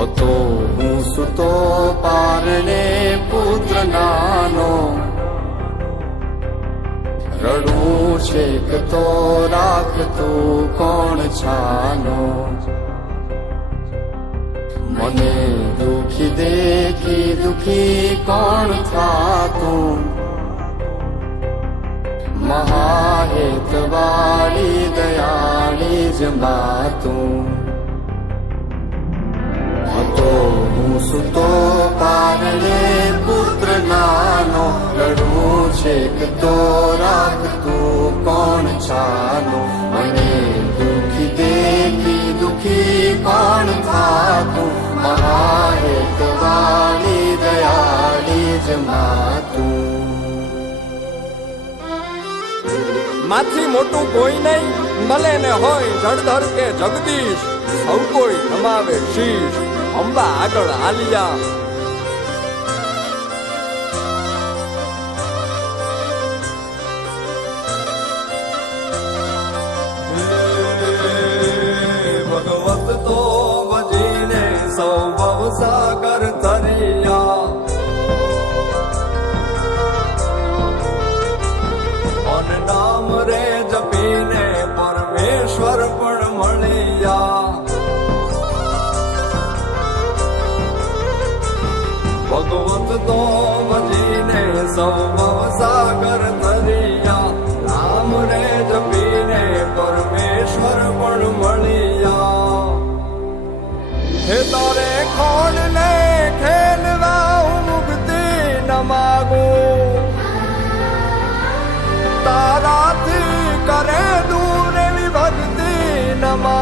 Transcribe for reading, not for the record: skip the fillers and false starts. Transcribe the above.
હતો હું સુતો પારણે પુત્ર નાનો, રડું છેક તો રાખતું કોણ છાનો, મને દુખી દેખી દુખી કોણ થાતું, મહાહેતવાળી દયાળી જ માતું. હતો હું સુતો પારણે પુત્ર નાનો, રડું છેક તો રાખતું કોણ છાનો, મને દુખી દેખી દુખી કોણ થાતું, મહાહેતવાળી દયાળી જ માતું. માથી મોટું કોઈ નહીં, ભલે ને હોય જળધર કે જગદીશ, સૌ કોઈ નમાવે શીશ, અંબા આગળ આલિયા. ભગવત તો ભજીને સૌ ભવ સાગર તરિયા, નામ રે જપીને પરમેશ્વર પણ મળ્યા. ભગવત તો ભજીને સૌ ભવસાગર તરિયા, નામ રે જપીને પરમેશ્વર પણ મળ્યા. હે તારે ખોડ ને ખેલવા હું મુક્તિ ન માગું, તારાથી કરે દૂર એવી ભક્તિ ન માગું.